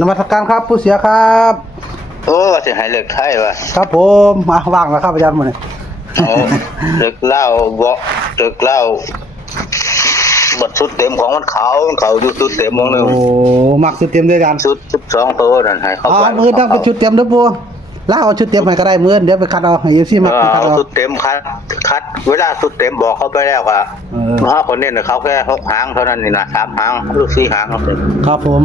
นมัสการครับผู้เสียครับโอ้สิให้เลิกไทยวะครับผมมาว่างแล้วครับอาจารย์มื้อนี้โอ้เลิกเหล้าบ่เลิกเหล้าบัดชุดเต็มของมันเขาอยู่ชุดเต็มวงหนึงโอ้มักชุดเต็มด้วยอาจารย์ชุด12ตัวนั่นให้เขาไปมื้อต้องเป็นชุดเต็มเด้อปู่ลาเอาชุดเต็มให้ก็ได้มื้อเดี๋ยวไปคัดเอาให้ FC มักไปคัดเอาเอาชุดเต็มคัดเวลาชุดเต็มบอกเขาไปแล้วอ่ะเพราะคนนี้น่ะเขาแค่6หางเท่านั้นนี่นะ3หางหรือ4หางครับผม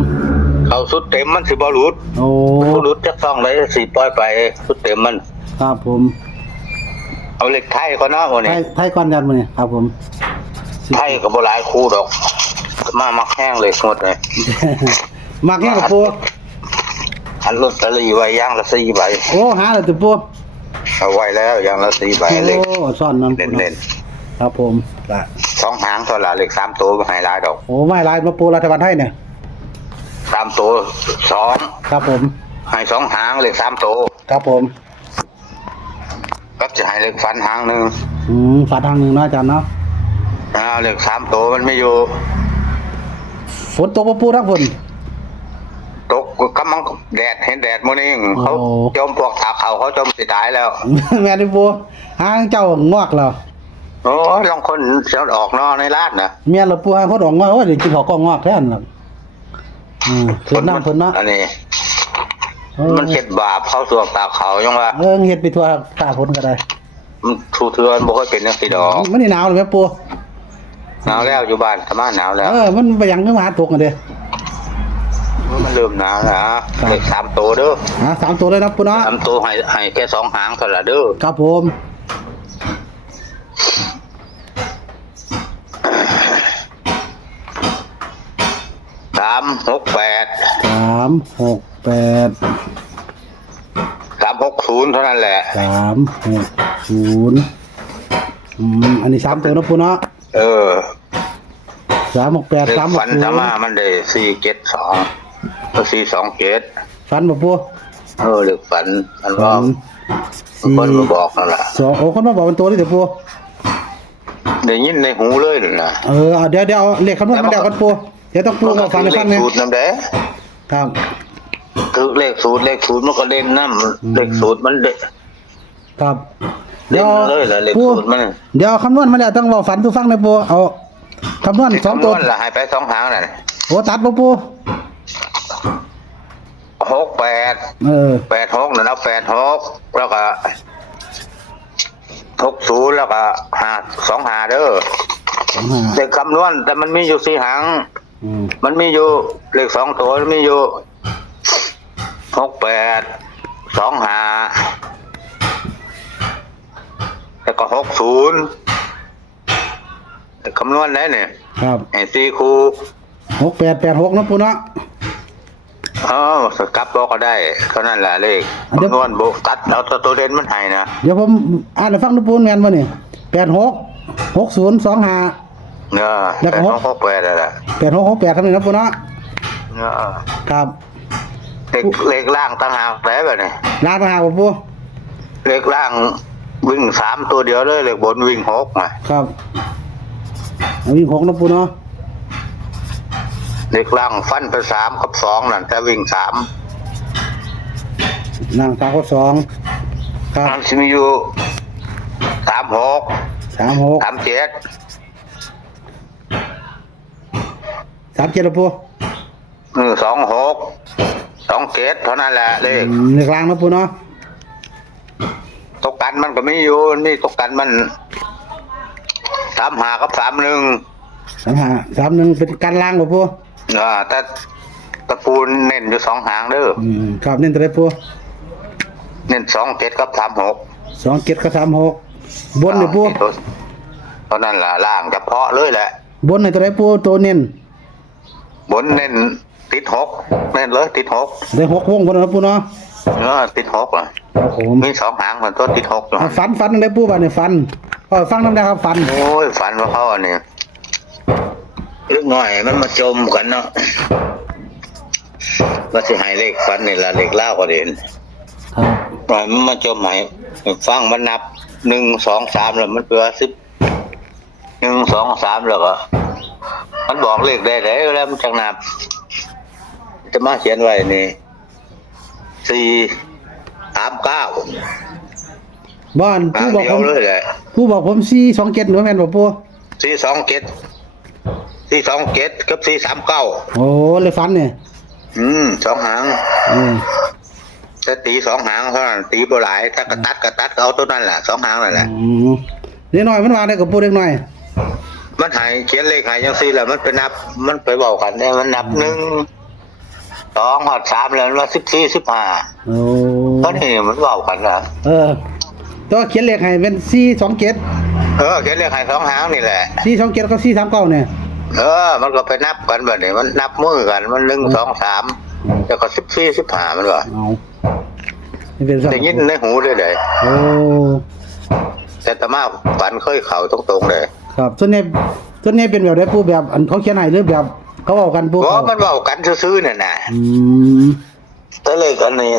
เขาชุดเต็มมันสิบ่หลุดโอ้บ่หลุดจักซ่องได้สิปล่อยไปชุดเต็มมันครับผมเอาเหล็กไทยก่อนเนาะวันนี้ไทยก่อนอาจารย์มื้อนี้ครับผมไทยก็บ่หลายคู่ดอกมักแห้งเลยหมดเลย มักแห้งกับปู่อันลอตเตอรี่ไว้อย่างละ4ใบโอ้หาแล้วติปู่เอาไว้แล้วอย่างละ4ใบเลข โอ้ซ่อนนั่นเล่นครับผมละ2หางเท่าละเลข3ตัวบ่ให้หลายดอกโอ้ไม่หลายมาปู่รัฐบาลไทยเนี่ย3ตัว2ครับผมให้2หางเลข3ตัวครับผมก็จะให้เลขฟันหางนึงฝาทางนึงเนาะอาจารย์เนาะเลข3ตัวมันไม่อยู่ฝนตกบ่ปู่ทั้งฝนตกกำลังแดดเห็นแดดมื้อนี้เขาจมพวกตาเขาจมสิตายแล้วแม่นปู่หางเจ้างอกแล้วโอ้ยลองคนจะออกนอในร้านน่ะแม่นแล้วปู่หางคนออกมาโอ้ยกินข้าวกล้องงอกแท้นั่นเพิ่นน้ำเพิ่นเนาะอันนี้มันเฮ็ดบาปเขาสวกตาเขายังว่าเฮ็ดไปทั่วตาฝนก็ได้มันทูเทือนบ่ค่อยเป็นจังซี่ดอกมันนี่หนาวเลยแม่ปู่หนาวแล้วอยู่บ้านประมาณหนาวแล้วมันไปยังมาหาตกกันเด้มันเริ่มหนาวแล้วเลข3ตัวเด้อ3ตัวเลยนะปู่เนาะ3ตัวให้แค่2หางเท่านั้นเด้อครับผม360เท่านั้นแหละ360อันนี้3ตัวนะปู่เนาะ368 360ฟันธรรมะมันได้472ก็427ฟันบ่ปู่เลขฝันมันว่าคนมาบอกนั่นล่ะโอ้คนมาบอกเป็นตัวนี่เด้อปู่ได้ยินในหูเลยนั่นน่ะเดี๋ยวเอาเลขคำนวณมาเดี๋ยวกันปู่เดี๋ยวต้องปู่มาฟังให้ฟังเนี่ยสูตรนำเด้ครับคือเลขสูตรมันก็เด่นนำเลขสูตรมันเด้ครับเดี๋ยวเลยล่ะเลขสูตรมันเดี๋ยวคำนวณมาแล้วต้องเว้าฝันสู่ฟังได้ปู่เอาคำนวณ2ตัวล่ะให้ไป2หางนั่นโอ้ตัดบ่ปู่68 86นั่นเอา86แล้วก็60แล้วก็25เด้อเลขคำนวณแต่มันมีอยู่4หางมันมีอยู่เลข2ตัวมีอยู่68 25แล้วก็60คำนวณได้เนี่ยครับไอ้4คู่6886นะปู่เนาะสกับบอกก็ได้เท่านั้นแหละเลขคำนวณบ่ตัดเอาตัวเด่นมันให้นะเดี๋ยวผมอ่านให้ฟังดูปู่แม่นบ่นี่86 6025แล้วก็68นั่นแหละ8668ครับนี่นะปู่เนาะครับเลขล่างต่างหากได้แบบนี้ล่างต่างหากบ่ปู่เลขล่างวิ่ง3ตัวเดียวเลยเลขบนวิ่ง6นะครับวิ่ง6นะปู่เนาะเลขล่างฟันไป3กับ2นั่นแต่วิ่ง3นั่ง3กับ2ครับมันสิมีอยู่36 37 37ละปู่26 27เท่านั้นแหละเลขล่างนะปู่เนาะตกกันมันก็มีอยู่นี่ตกกันมัน35กับ31เป็นกันล่างบ่ปู่แต่ตะปูนเน้นอยู่2หางเด้อครับเน้นตัวใดปู่เน้น27กับ36 27กับ36บนนี่ปู่เท่านั้นล่ะล่างเฉพาะเลยแหละบนนี่ตัวใดปู่ตัวเน้นบนเน้นติด6เน้นเลยติด6ได้6วงบนนะปู่เนาะติด6ครับผมมี2หางมันตัวติด6อยู่ฟันได้ปู่บัดนี้ฟันฟังนำได้ครับฟันโอ้ยฟันว่าเขาอันนี้ลึกหน่อยมันมาจมกันเนาะว่าสิให้เลขฟันนี่ล่ะเลขล่าวก็เด่นมันมาจมให้ฟังมันนับ1 2 3แล้วมันเปลือ10 1 2 3แล้วก็มันบอกเลขได้แล้วมันจังนับ จะมาเขียนไว้นี่439บ้าน หาง ผู้บอก เดีย ผ ว ม เลยแหละ ผู้บอกผม427หนูแม่นบ่ปู 427กับ439 โอ้เลยฟันเนี่ย สองหาง จะตีสองหางเท่านั้นตีบ่หลายถ้ากระตัดก็เอาตัวนั้นแหละสองหางนั่นแหละ เด็กน้อยมันว่าได้กับปูเด็กน้อย มันหายเขียนเลขหายจังซี่แหละมันไปนับมันไปบอกกันเนี่ยมันนับ1 2 3แล้วมันว่า14 15 โอ้ เพราะนี่มันบอกกันนะ ตัวเขียนเลขให้เป็น427 เขียนเลขหายสองหางนี่แหละ 427กับ439เนี่ย มันก็ไปนับกันแบบนี้มันนับมือกันมัน1 2 3แล้วก็14 15มันว่า เอานี่เป็นสัตว์ ได้ยินในหูเลยเลย โอ้ แต่ตะมาฝันเคยเข่าตรงๆเลย ครับส่วนนี้เป็นแบบได้ปูแบบอันเขาเขียนให้หรือแบบเขาเอากันปู เพราะมันบอกกันซื่อๆน่ะนะ แต่เลยกันนี่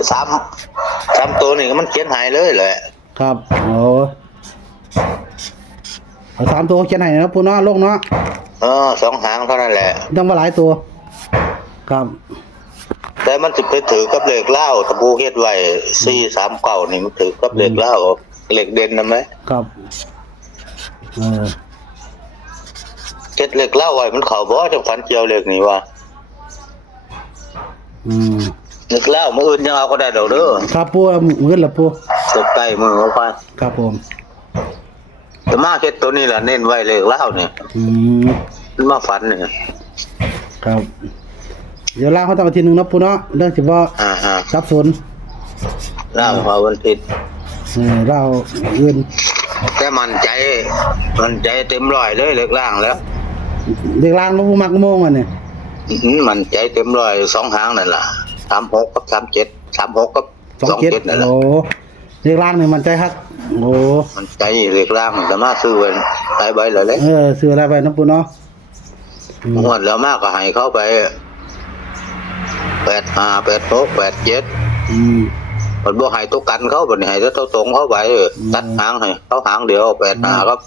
3ตัวนี่มันเขียนหายเลยแหละ ครับโอ้เอา3ตัวเขียนให้นะปูเนาะลงเนาะ สองหางเท่านั้นแหละ ยังบ่หลายตัวครับ แต่มันจะไปถือกับเหล็กเหล้าตะบูเฮ็ดไว้439นี่มันถือกับเหล็กเหล้าเหล็กเด่นนะไหม ครับ เฮ็ดเหล็กเหล้าไว้มันเข้าบ่จังฝันเกี่ยวเหล็กนี่ว่าเหล็กเหล้ามื้ออื่นยังเอาก็ได้ดอกเด้อ ครับปูเงินละปู ตกใกล้มือเอาไป ครับผม แต่มาเฮ็ดตัวนี้ล่ะเน้นไว้เหล็กเหล้านี่มันมาฝันนี่ ครับเดี๋ยวลาเขาตั้งอาทิตย์นึงนะปูเนาะเรื่องสิว่าสับสน เหล้าพาวันอาทิตย์ เราเงิน แต่มั่นใจเต็มร้อยเลยเหล็กล่างแล้ว เด็กล่างปูมักโมงอ่ะเนี่ย มั่นใจเต็มร้อยสองหางนั่นล่ะ36กับ37 36กับ27นั่นแหละ โอ้เด็กล่างเนี่ยมันใจฮักโอ้ มันใจเหล็กล่างแต่มาซื้อไว้หลายใบเลยเลย ซื้ออะไรไปนะปูเนาะ งวดแล้วมากก็ให้เข้าไป85 86 87มันบ่ให้ตัวกันเขาบัดนี้ให้ตัวตรงเขาไปตัดหางให้เขาหางเดียว85ครับ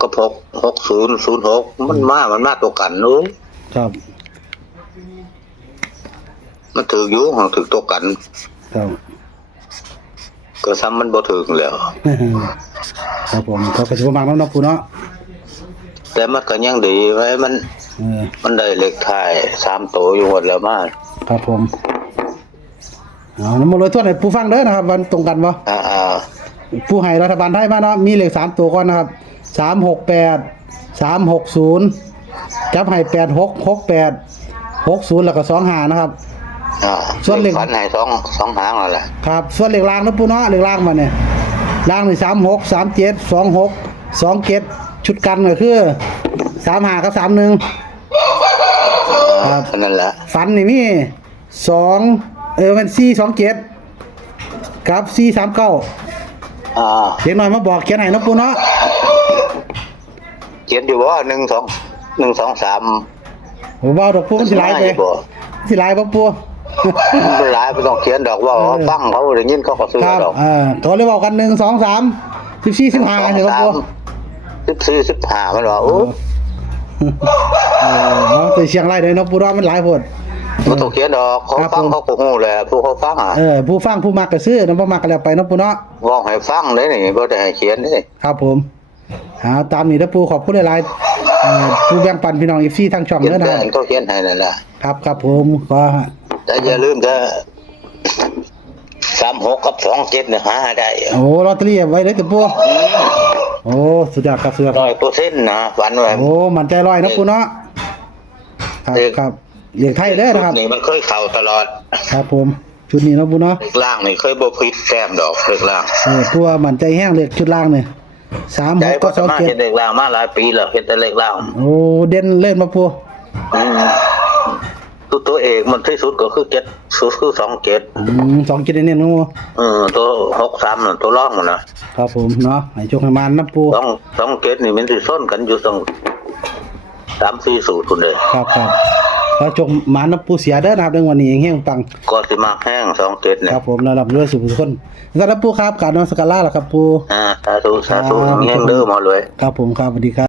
ก็6006มันมาตัวกันนู้ ครับ มันถืออยู่ของถือตัวกัน ครับ ก็ซ้ำมันบ่ถึงแล้ว ครับผมเขาก็จะประมาณนั้นนะปูเนาะ แต่มันก็ยังดีไว้มันได้เลขท้าย3ตัวอยู่หมดแล้วมา ครับผมเอาน้ำมันเลยทั่วไหนปูฟังเด้อนะครับวันตรงกันบ่ ปูให้รัฐบาลไทยมาเนาะมีเลข3ตัวก่อนนะครับ368 360จับให้8668 60แล้วก็25นะครับส่วนเลข ฝันให้สองหางนั่นแหละ ครับส่วนเลขล่างนะปูเนาะเลขล่างมาเนี่ยล่างนี่36 37 26 27ชุดกันก็คือ35กับ31ครับ นั่นแหละ ฝันนี่มีมัน427กับ439เด็กน้อยมาบอกเขียนให้นะปูเนาะ เขียนอยู่ว่า1 2 3 โอ้บ่าวดอกปูมันสิหลายไปสิหลายบ่ปู มันหลายไม่ต้องเขียนดอกว่าฟังเขาได้ยินเขาก็ซื้อ ครับ ดอก ตัวเลยบอกกัน1 2 3 14 15เห็นบ่ปู 14 15มันว่าโอ้ ไปเชียงรายเด้อเนาะปูเนาะมันหลายโพด บ่ต้องเขียนดอกเขาฟังเขาก็ฮู้แหละผู้เขาฟังผู้ฟังผู้มักก็ซื้อนำบ่มักก็แล้วไปเนาะปูเนาะ บอกให้ฟังเด้นี่บ่ได้ให้เขียนเด้ ครับผมตามนี้เด้อปูขอบคุณหลายๆผู้แบ่งปันพี่น้อง FC ทางช่อง เขียน เด้อนะ แต่เขาเขียนให้นั่นแหละ ครับผมก็ แต่อย่าลืม36กับ27เนี่ยหาได้ โอ้ลอตเตอรี่ไว้เด้อตะปูโอ้สุดยอดครับสุดยอด 100%นะฝันว่า โอ้มั่นใจ100นะปูเนาะครับเรียกไทยเด้อนะครับ นี่มันเคยเข้าตลอด ครับผมชุดนี้เนาะปูเนาะ เลขล่างนี่เคยบ่ผิดแต้มดอกเลขล่าง ตัวมั่นใจแห้งเลขชุดล่างนี่ ใจ 36 ก็ ก็ สามารถเฮ็ดเลขล่างมาหลายปีแล้วเฮ็ดแต่เลขล่าง โอ้เด่นเล่นมาปู ตัวเอกมันที่สุดก็คือ7สุดคือ27 2กินเน้นๆเนาะ ตัว63นั่นตัวรองมันนะครับ ผมเนาะให้โชคให้มานนะปู 27นี่มันสิซ่อนกันอยู่ตรง3-4สูตรพุ่นเด้ ครับแล้วจงหมานะปูเสียเด้อนะครับในวันนี้แห้งปัง ก็สิมาแห้ง27เนี่ย ครับผมระดับด้วยสุขทุกคนแล้วปูครับการนมัสการลาล่ะครับปู สาธุเงี้ยเด้อหมอเลย ครับผมครับสวัสดีครับ